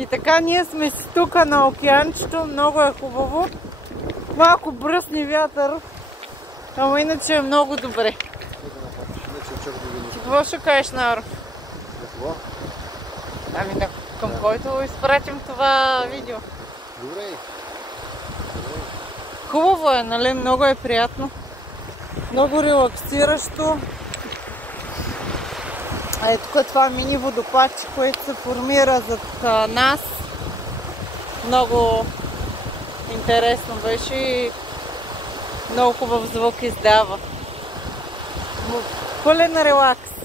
И така ние сме си тук на океанчето, много е хубаво. Малко бръсни вятър, ама иначе е много добре. Какво ще кажеш, Наро? Какво? Ами към който изпратим това видео. Добре. Хубаво е, нали? Много е приятно. Много релаксиращо. А е тук това мини водопадче, което се формира зад нас. Много интересно беше и много хубав звук издава. Пълен релакс.